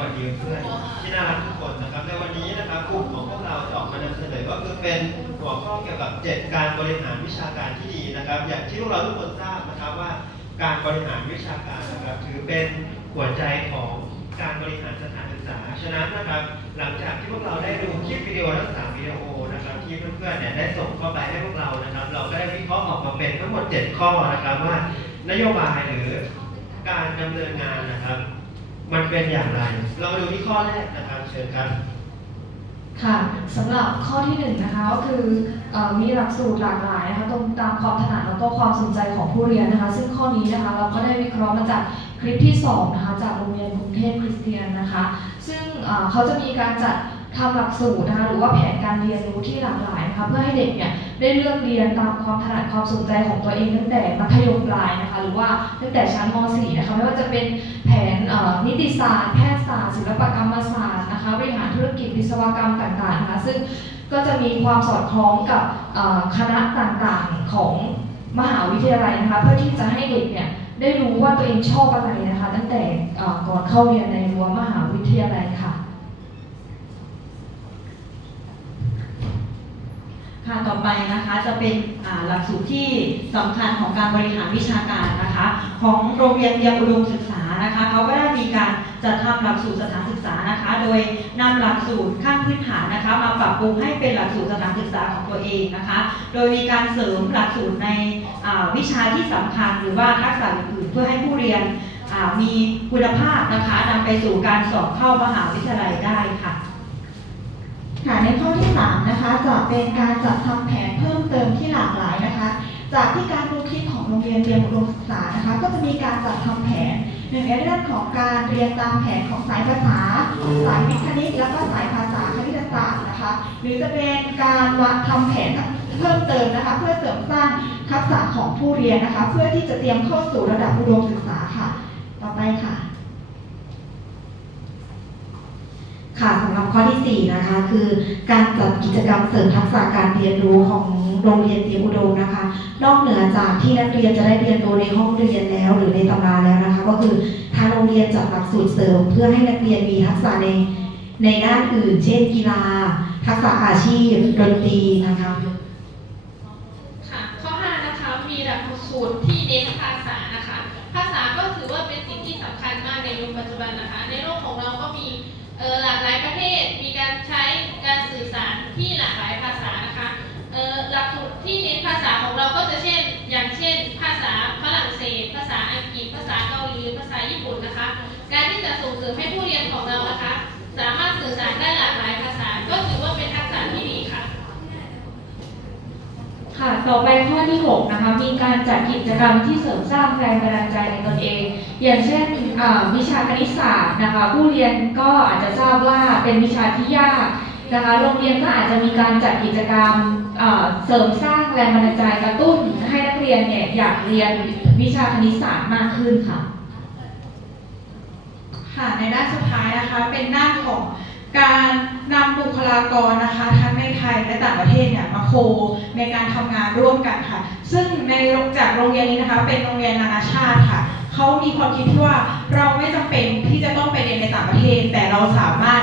วัสดีเพื่อนที่น่ารักทุกคนนะครับในวันนี้นะครับกลุ่มของพวกเราจะออกมานำเสนอก็คือเป็นหัวข้อเกี่ยวกับเจ็ดการบริหารวิชาการที่ดีนะครับ อย่างที่พวกเราทุกคนทราบนะครับว่า การบริหารวิชาการนะครับถือเป็นหัวใจของการบริหารสถานศึกษา ฉะนั้นนะครับ หลังจากที่พวกเราได้ดูคลิปวิดีโอทั้งสามวิดีโอนะครับที่เพื่อนๆเนี่ยได้ส่งเข้าไปให้พวกเรานะครับ เราก็ได้วิเคราะห์ออกมาเป็นทั้งหมด 7 ข้อนะครับว่านโยบายหรือการดำเนินงานนะครับ มันเป็นอย่างไร เรามาดูที่ข้อแรกนะครับเชิญครับค่ะสำหรับข้อที่หนึ่งนะคะก็คือเออมีหลักสูตรหลากหลายนะคะตรงตามความถนัดแล้วก็ความสนใจของผู้เรียนนะคะ ซึ่งข้อนี้นะคะเราก็ได้วิเคราะห์มาจากคลิปที่สองนะคะจากโรงเรียนกรุงเทพคริสเตียนนะคะ ซึ่งเอ่อเขาจะมีการจัด ทำหลักสูตรนะคะหรือว่าแผนการเรียนรู้ที่หลากหลายนะคะเพื่อให้เด็กเนี่ยได้เลือกเรียนตามความถนัดความสนใจของตัวเองตั้งแต่มัธยมปลายนะคะหรือว่าตั้งแต่ชั้นม .4 นะคะไม่ว่าจะเป็นแผนนิติศาสตร์แพทยศาสตร์ศิลปกรรมศาสตร์นะคะบริหารธุรกิจวิศวกรรมต่างๆนะคะซึ่งก็จะมีความสอดคล้องกับคณะต่างๆของมหาวิทยาลัยนะคะเพื่อที่จะให้เด็กเนี่ยได้รู้ว่าตัวเองชอบอะไรนะคะ ตั้งแต่ก่อนเข้าเรียนในรั้วมหาวิทยาลัยค่ะ ค่ะต่อไปนะคะจะเป็นหลักสูตรที่สำคัญของการบริหารวิชาการนะคะ ของโรงเรียนเตรียมอุดมศึกษานะคะเขาก็ได้มีการจัดทำหลักสูตรสถานศึกษานะคะ โดยนำหลักสูตรขั้นพื้นฐานนะคะ มาปรับปรุงให้เป็นหลักสูตรสถานศึกษาของตัวเองนะคะ โดยมีการเสริมหลักสูตรในวิชาที่สำคัญหรือว่าทักษะอื่นๆเพื่อให้ผู้เรียนมีคุณภาพนะคะนำไปสู่การสอบเข้ามหาวิทยาลัยได้ค่ะ ค่ะในข้อที่3นะคะจะเป็นการจัดทำแผนเพิ่มเติมที่หลากหลายนะคะ จากที่การดูคลิปของโรงเรียนเตรียมอุดมศึกษานะคะ ก็จะมีการจัดทำแผนหนึ่งในเรื่องของการเรียนตามแผนของสายภาษา สายวิทย์คณิต แล้วก็สายภาษาคณิตศาสตร์นะคะ หรือจะเป็นการวางทำแผนเพิ่มเติมนะคะ เพื่อเสริมสร้างทักษะของผู้เรียนนะคะ เพื่อที่จะเตรียมเข้าสู่ระดับอุดมศึกษาค่ะ ต่อไปค่ะ ค่ะสำหรับข้อที่ 4 นะคะ คือการจัดกิจกรรมเสริมทักษะการเรียนรู้ของโรงเรียนเตรียมอุดมนะคะ นอกเหนือจากที่นักเรียนจะได้เรียนรู้ในห้องเรียนแล้ว หรือในตำราแล้วนะคะ ก็คือทางโรงเรียนจัดหลักสูตรเสริม เพื่อให้นักเรียนมีทักษะในในด้านอื่น เช่น กีฬา ทักษะอาชีพดนตรีนะคะค่ะข้อ5นะคะมีหลักสูตรที่เน้นภาษานะคะ ภาษาก็ถือว่าเป็นสิ่งที่สำคัญมากในยุคปัจจุบันนะคะ ในโลกของเรา เออหลากหลายประเทศมีการใช้การสื่อสารที่หลากหลายภาษานะคะเออหลักสูตรที่เน้นภาษาของเราก็จะเช่น อย่างเช่น ภาษาฝรั่งเศส ภาษาอังกฤษ ภาษาเกาหลีภาษาญี่ปุ่นนะคะ การที่จะส่งเสริมให้ผู้เรียน ต่อไปข้อที่ 6 นะคะ มีการจัดกิจกรรมที่เสริมสร้างแรงบันดาลใจในตนเอง อย่างเช่นอ่าวิชาคณิตศาสตร์นะคะ ผู้เรียนก็อาจจะทราบว่าเป็นวิชาที่ยากนะคะ โรงเรียนก็อาจจะมีการจัดกิจกรรมเสริมสร้างแรงบันดาลใจกระตุ้นให้นักเรียนเนี่ยอยากเรียนวิชาคณิตศาสตร์มากขึ้นค่ะ ค่ะ ในด้านสุดท้ายนะคะ เป็นด้านของ การนำบุคลากรนะคะทั้งในไทยและต่างประเทศเนี่ยมาโคในการทำงานร่วมกันค่ะ ซึ่งในจากโรงเรียนนี้นะคะเป็นโรงเรียนนานาชาติค่ะเขามีความคิดที่ว่าเราไม่จำเป็นที่จะต้องไปเรียนในต่างประเทศ แต่เราสามารถ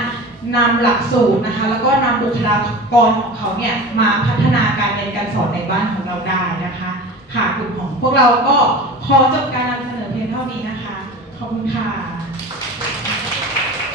นำหลักสูตรนะคะ แล้วก็นำบุคลากรของเขาเนี่ยมาพัฒนาการเรียนการสอนในบ้านของเราได้นะคะค่ะกลุ่มของพวกเราก็ขอจบการนำเสนอเพียงเท่านี้นะคะขอบคุณค่ะ